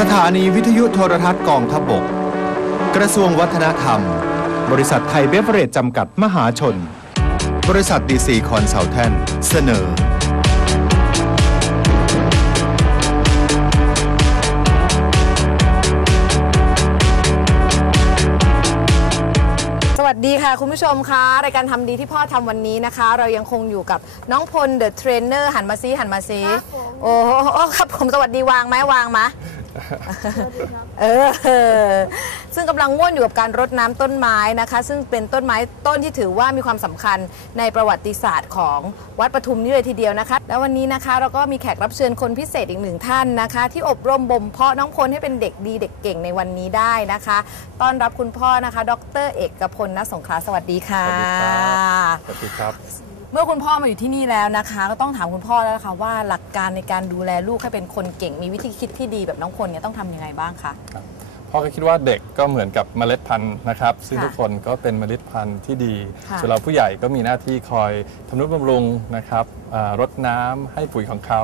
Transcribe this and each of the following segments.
สถานีวิทยุโทรทัศน์กองทัพบก กระทรวงวัฒนธรรม บริษัทไทยเบเวอเรจจำกัดมหาชน บริษัทดีซีคอนซัลแทนเสนอ สวัสดีค่ะคุณผู้ชมคะรายการทำดีที่พ่อทำวันนี้นะคะ เรายังคงอยู่กับน้องพลเดอะเทรนเนอร์หันมาซีหันมาซี โอ้โหครับผมสวัสดีวางไหมวางมะ เออซึ่งกำลังง่วนอยู่กับการรดน้ำต้นไม้นะคะ ซึ่งเป็นต้นไม้ต้นที่ถือว่ามีความสำคัญในประวัติศาสตร์ของวัดปทุมนี่เลยทีเดียวนะคะ แล้ววันนี้นะคะเราก็มีแขกรับเชิญคนพิเศษอีกหนึ่งท่านนะคะ ที่อบรมบ่มเพาะน้องพลให้เป็นเด็กดีเด็กเก่งในวันนี้ได้นะคะ ต้อนรับคุณพ่อนะคะ ดร เอกพลนสงขลาสวัสดีค่ะ สวัสดีครับ เมื่อคุณพ่อมาอยู่ที่นี่แล้วนะคะ ก็ต้องถามคุณพ่อแล้วนะคะว่าหลักการในการดูแลลูกให้เป็นคนเก่งมีวิธีคิดที่ดีแบบน้องพลเนี่ยต้องทำยังไงบ้างคะ พ่อก็คิดว่าเด็กก็เหมือนกับเมล็ดพันธุ์นะครับ ซึ่งค่ะทุกคนก็เป็นเมล็ดพันธุ์ที่ดีค่ะ ส่วนเราผู้ใหญ่ก็มีหน้าที่คอยทำนุบำรุงนะครับอ่ารดน้ำให้ปุ๋ยของเขา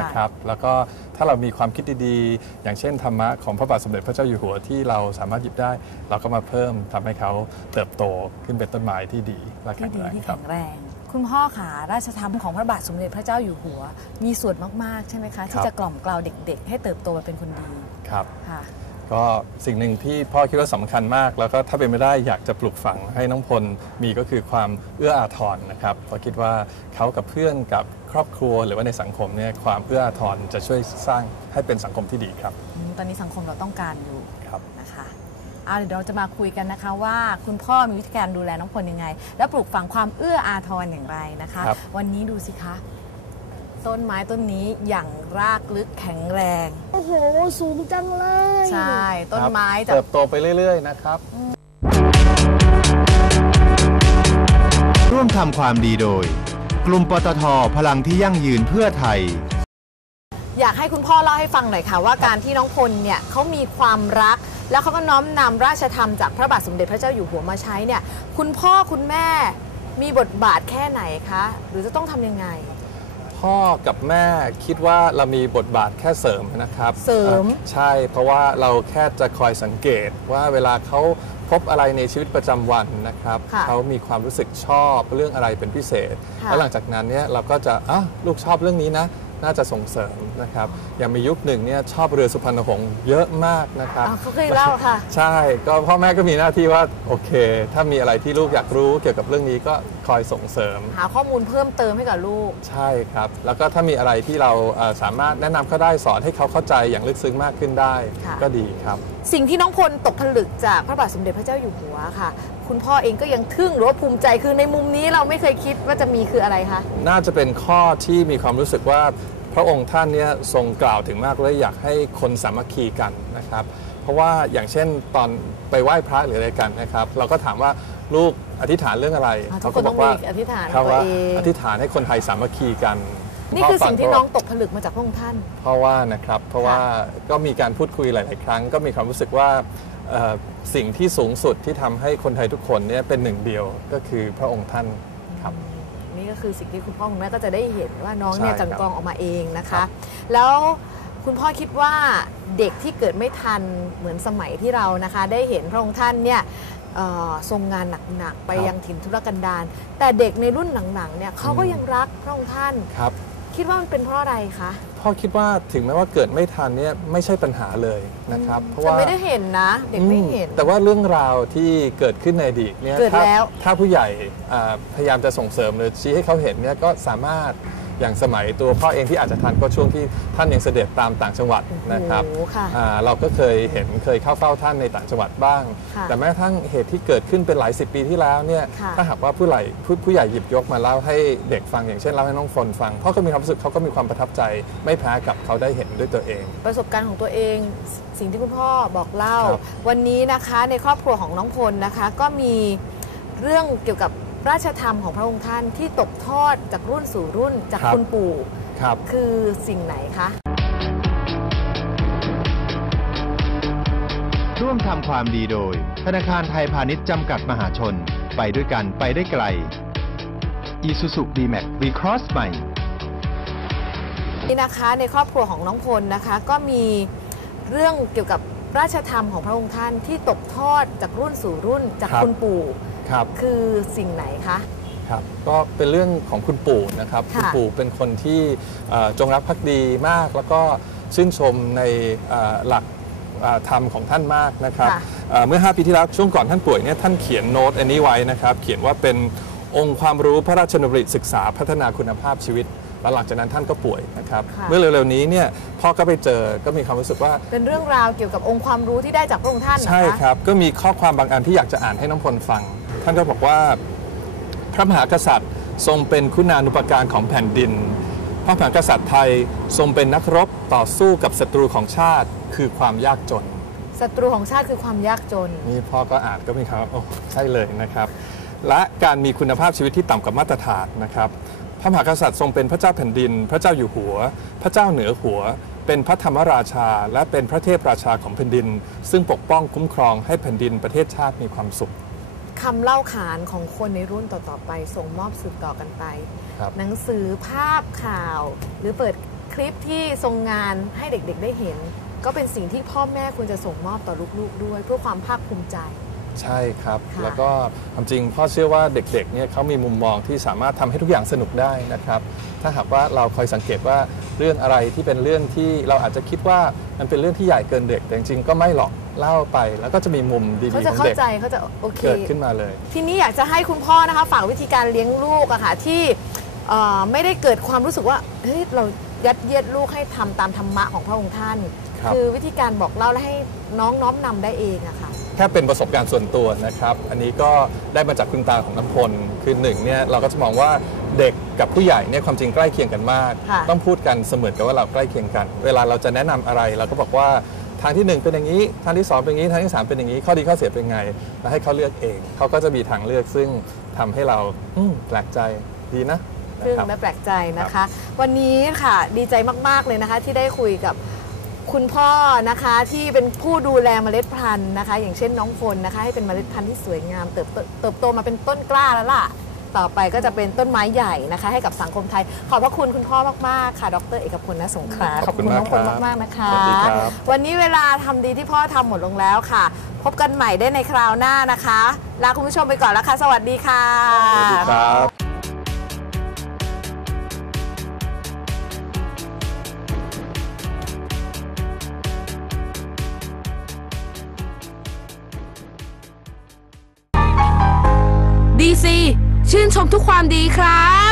นะครับ แล้วก็ถ้าเรามีความคิดดีๆ อย่างเช่นธรรมะของพระบาทสมเด็จพระเจ้าอยู่หัวที่เราสามารถหยิบได้ เราก็มาเพิ่มทำให้เขาเติบโตขึ้นเป็นต้นไม้ที่ดีและที่แข็งดีแรงที่ครัแข็บ งแรง คุณพ่อขาราชธรรมของพระบาทสมเด็จพระเจ้าอยู่หัว มีส่วนมาก ๆ ใช่ไหมคะ ที่ครับจะกล่อมกล่าวเด็ก ๆ ให้เติบโตมาเป็นคนดีครับค่ะ ก็สิ่งหนึ่งที่พ่อคิดว่าสำคัญมาก แล้วก็ถ้าเป็นไม่ได้อยากจะปลูกฝังให้น้องพลมีก็คือความเอื้ออาทรนะครับเพราะคิดว่าเขากับเพื่อนกับครอบครัวหรือว่าในสังคมเนี่ยความเอื้ออาทรจะช่วยสร้างให้เป็นสังคมที่ดีครับอืมตอนนี้สังคมเราต้องการอยู่ครับนะคะ เอาเดี๋ยวเราจะมาคุยกันนะคะว่าคุณพ่อมีวิธีการดูแลน้องพลยังไง และปลูกฝังความเอื้ออาทรอย่างไรนะคะ ครับ วันนี้ดูสิคะ ต้นไม้ต้นนี้อย่างรากลึกแข็งแรง โอ้โห สูงจังเลย ใช่ ต้นไม้ครับจาก เติบโตไปเรื่อย ๆ นะครับ ร่วมทำความดีโดย กลุ่มปตทพลังที่ยั่งยืนเพื่อไทย อยากให้คุณพ่อเล่าให้ฟังหน่อยค่ะ ว่าการที่น้องพลเนี่ยเขามีความรัก แล้วเขาก็น้อมนำราชธรรมจากพระบาทสมเด็จพระเจ้าอยู่หัวมาใช้เนี่ย คุณพ่อคุณแม่มีบทบาทแค่ไหนคะ หรือจะต้องทำยังไง พ่อกับแม่คิดว่าเรามีบทบาทแค่เสริมนะครับ เสริมอ่อใช่เพราะว่าเราแค่จะคอยสังเกตว่าเวลาเขาพบอะไรในชีวิตประจำวันนะครับค่ะเขามีความรู้สึกชอบเรื่องอะไรเป็นพิเศษค่ะแล้วหลังจากนั้นเนี่ยเราก็จะอะลูกชอบเรื่องนี้นะ น่าจะส่งเสริมนะครับอย่างมียุคหนึ่งเนี่ยชอบเรือสุพรรณหงษ์เยอะมากนะครับอ่าเขาเคยเล่าค่ะ ใช่ก็พ่อแม่ก็มีหน้าที่ว่าโอเค ถ้ามีอะไรที่ลูกอยากรู้เกี่ยวกับเรื่องนี้ก็คอยส่งเสริม หาข้อมูลเพิ่มเติมให้กับลูก ใช่ครับ แล้วก็ถ้ามีอะไรที่เราเอ่อสามารถแนะนำเขาได้สอนให้เขาเข้าใจอย่างลึกซึ้งมากขึ้นได้ค่ะก็ดีครับ สิ่งที่น้องพลตกผลึกจากพระบาทสมเด็จพระเจ้าอยู่หัวค่ะ คุณพ่อเองก็ยังทึ่งหรือว่าภูมิใจคือในมุมนี้เราไม่เคยคิดว่าจะมีคืออะไรคะ น่าจะเป็นข้อที่มีความรู้สึกว่าพระองค์ท่านเนี่ยทรงกล่าวถึงมากเลยอยากให้คนสามัคคีกันนะครับ เพราะว่าอย่างเช่นตอนไปไหว้พระหรืออะไรกันนะครับ เราก็ถามว่าลูกอธิษฐานเรื่องอะไรอ่าทุเขากคก็นบต้อองกว่ามีอธิษฐานครับตัวว่าเอง อธิษฐานให้คนไทยสามัคคีกันนี่คือพ่สิ่งที่ก็น้องตกผลึกมาจากพระองค์ท่าน เพราะว่านะครับเพราะว่าก็มีการพูดคุยหลาย ๆ ครั้ง ก็มีความรู้สึกว่าเอ่อ สิ่งที่สูงสุดที่ทำให้คนไทยทุกคนเนี่ยเป็นหนึ่งเดียวก็คือพระองค์ท่านครับนี่ก็คือสิ่งที่คุณพ่อคุณแม่ก็จะได้เห็นว่าน้องเนี่ยใช่ครักับนกรองออกมาเองนะครัคะบแล้วคุณพ่อคิดว่าเด็กที่เกิดไม่ทันเหมือนสมัยที่เรานะคะ ได้เห็นพระองค์ท่านเนี่ยเอ่อทรงงานหนักๆไปยังถิ่นทุรกันดารแต่เด็กในรุ่นหลังๆเนี่ยเขาก็ยังรักพระองค์ท่านครับ คิดว่ามันเป็นเพราะอะไรคะพ่อคิดว่าถึงแม้ว่าเกิดไม่ทันเนี่ยไม่ใช่ปัญหาเลยนะครับ เพราะแต่ว่าไม่ได้เห็นนะ เด็กไม่เห็น อืมแต่ว่าเรื่องราวที่เกิดขึ้นในอดีตเนี่ยเกิดถ้าแล้ว ถ้าผู้ใหญ่อ่าพยายามจะส่งเสริมหรือชี้ให้เขาเห็นเนี่ยก็สามารถ อย่างสมัยตัวพ่อเองที่อาจจะทันก็ช่วงที่ท่านยังเสด็จตามต่างจังหวัดนะครับโอ้โหค่ะ อ่าเราก็เคยเห็นเคยเข้าเฝ้าท่านในต่างจังหวัดบ้าง ค่ะแต่แม้กระทั่งเหตุที่เกิดขึ้นเป็นหลายสิบปีที่แล้วเนี่ยค่ะ ถ้าหากว่าผู้ใหญ่ผู้ผู้ใหญ่หยิบยกมาเล่าให้เด็กฟังอย่างเช่นเล่าให้น้องฟนฟังพ่อก็มีความรู้สึกเขาก็มีความประทับใจ ไม่แพ้กับเขาได้เห็นด้วยตัวเอง ประสบการณ์ของตัวเองสิ่งที่คุณพ่อบอกเล่า ครับวันนี้นะคะในครอบครัวของน้องพลนะคะ ก็มีเรื่องเกี่ยวกับ ราชธรรมของพระองค์ท่านที่ตกทอดจากรุ่นสู่รุ่นจากคุณปู่ครับคือสิ่งไหนคะร่วมทำความดีโดย ธนาคารไทยพาณิชย์จำกัดมหาชน ไปด้วยกันไปได้ไกล Isuzu D-Max V-Cross ใหม่นี่นะคะในครอบครัวของน้องพลนะคะก็มีเรื่องเกี่ยวกับราชธรรมของพระองค์ท่านที่ตกทอดจากรุ่นสู่รุ่นจากครับคุณปู่ ครับ คือสิ่งไหนคะ ครับก็เป็นเรื่องของคุณปู่นะครับค่ะ ณปู่เป็นคนที่เอ่อจงรักภักดีมาก แล้วก็ชื่นชมในเอ่อหลักเอ่อธรรมของท่านมากนะครับค่ะเอ่อเมื่อ 5 ปีที่แล้วช่วงก่อนท่านป่วยเนี่ยท่านเขียนโน้ตอันนี้ไว้นะครับเขียนว่าเป็นองค์ความรู้พระราชดำริศึกษาพัฒนาคุณภาพชีวิต แล้วหลังจากนั้นท่านก็ป่วยนะครับค่ะ เมื่อเร็วๆนี้เนี่ยพ่อก็ไปเจอก็มีความรู้สึกว่า เป็นเรื่องราวเกี่ยวกับองค์ความรู้ที่ได้จากพระองค์ท่านเหรอคะใช่ครับ ก็มีข้อความบางอันที่อยากจะอ่านให้น้องพลฟัง ท่านก็บอกว่า พระมหากษัตริย์ทรงเป็นคุณานุปการของแผ่นดิน พระมหากษัตริย์ไทยทรงเป็นนักรบต่อสู้กับศัตรูของชาติคือความยากจนศัตรูของชาติคือความยากจน นี่พ่อก็อ่านก็มีคำว่าโอ้ใช่เลยนะครับ และการมีคุณภาพชีวิตที่ต่ำกว่ามาตรฐานนะครับ พระมหากษัตริย์ทรงเป็นพระเจ้าแผ่นดิน พระเจ้าอยู่หัว พระเจ้าเหนือหัว เป็นพระธรรมราชา และเป็นพระเทพราชาของแผ่นดิน ซึ่งปกป้องคุ้มครองให้แผ่นดินประเทศชาติมีความสุข คำเล่าขานของคนในรุ่นต่อๆไป ส่งมอบสืบต่อกันไปครับหนังสือภาพข่าว หรือเปิดคลิปที่ทรงงานให้เด็กๆได้เห็น ก็เป็นสิ่งที่พ่อแม่ควรจะส่งมอบต่อลูกๆด้วย เพื่อความภาคภูมิใจ ใช่ครับค่ะแล้วก็ความจริงพ่อเชื่อว่าเด็กๆเนี่ยเขามีมุมมองที่สามารถทำให้ทุกอย่างสนุกได้นะครับ ถ้าหากว่าเราคอยสังเกตว่าเรื่องอะไรที่เป็นเรื่องที่เราอาจจะคิดว่ามันเป็นเรื่องที่ใหญ่เกินเด็กแต่จริงๆก็ไม่หรอก เล่าไปแล้วก็จะมีมุมดีเขาๆจะของเข้าเด็กใจเขาจะโอเค เกิดขึ้นมาเลย ทีนี้อยากจะให้คุณพ่อนะคะฝากวิธีการเลี้ยงลูกอะค่ะที่เอ่อไม่ได้เกิดความรู้สึกว่าเฮ้ยเรายัดเยียดลูกให้ทำตามธรรมะของพระองค์ท่านครับ อวิธีการบอกเล่าและให้น้องน้อมนำได้เองอะค่ะ แค่เป็นประสบการณ์ส่วนตัวนะครับ อันนี้ก็ได้มาจากคุณตาของน้ำพล คือหนึ่งเนี่ยเราก็จะมองว่าเด็กกับผู้ใหญ่เนี่ยความจริงใกล้เคียงกันมาก ค่ะ ต้องพูดกันเสมือนกับว่าเราใกล้เคียงกัน เวลาเราจะแนะนำอะไรเราก็บอกว่า ทางที่หนึ่งเป็นอย่างนี้ ทางที่สองเป็นอย่างนี้ ทางที่สามเป็นอย่างนี้ ข้อดีข้อเสียเป็นไง แล้วให้เขาเลือกเอง เขาก็จะมีทางเลือกซึ่งทำให้เราอืมแปลกใจดีนะนะซึ่งครับไม่แปลกใจนะคะ วันนี้ค่ะดีใจมาก ๆ เลยนะคะ ที่ได้คุยกับคุณพ่อนะคะที่เป็นผู้ดูแลเมล็ดพันธุ์นะคะ อย่างเช่นน้องพลนะคะ ให้เป็นเมล็ดพันธุ์ที่สวยงามเติบโตเติบโตมาเป็นต้นกล้าแล้วล่ะ ต่อไปก็จะเป็นต้นไม้ใหญ่นะคะ ให้กับสังคมไทย ขอบพระคุณคุณพ่อมากๆค่ะ ดรเอกพลนสงขลาขอบคุณน้องพลมากครับมากๆนะคะสวัสดีครับวันนี้เวลาทำดีที่พ่อทำหมดลงแล้วค่ะ พบกันใหม่ได้ในคราวหน้านะคะลาคุณผู้ชมไปก่อนแล้วค่ะ สวัสดีค่ะสวัสดีครับดีซี ชื่นชมทุกความดีครับ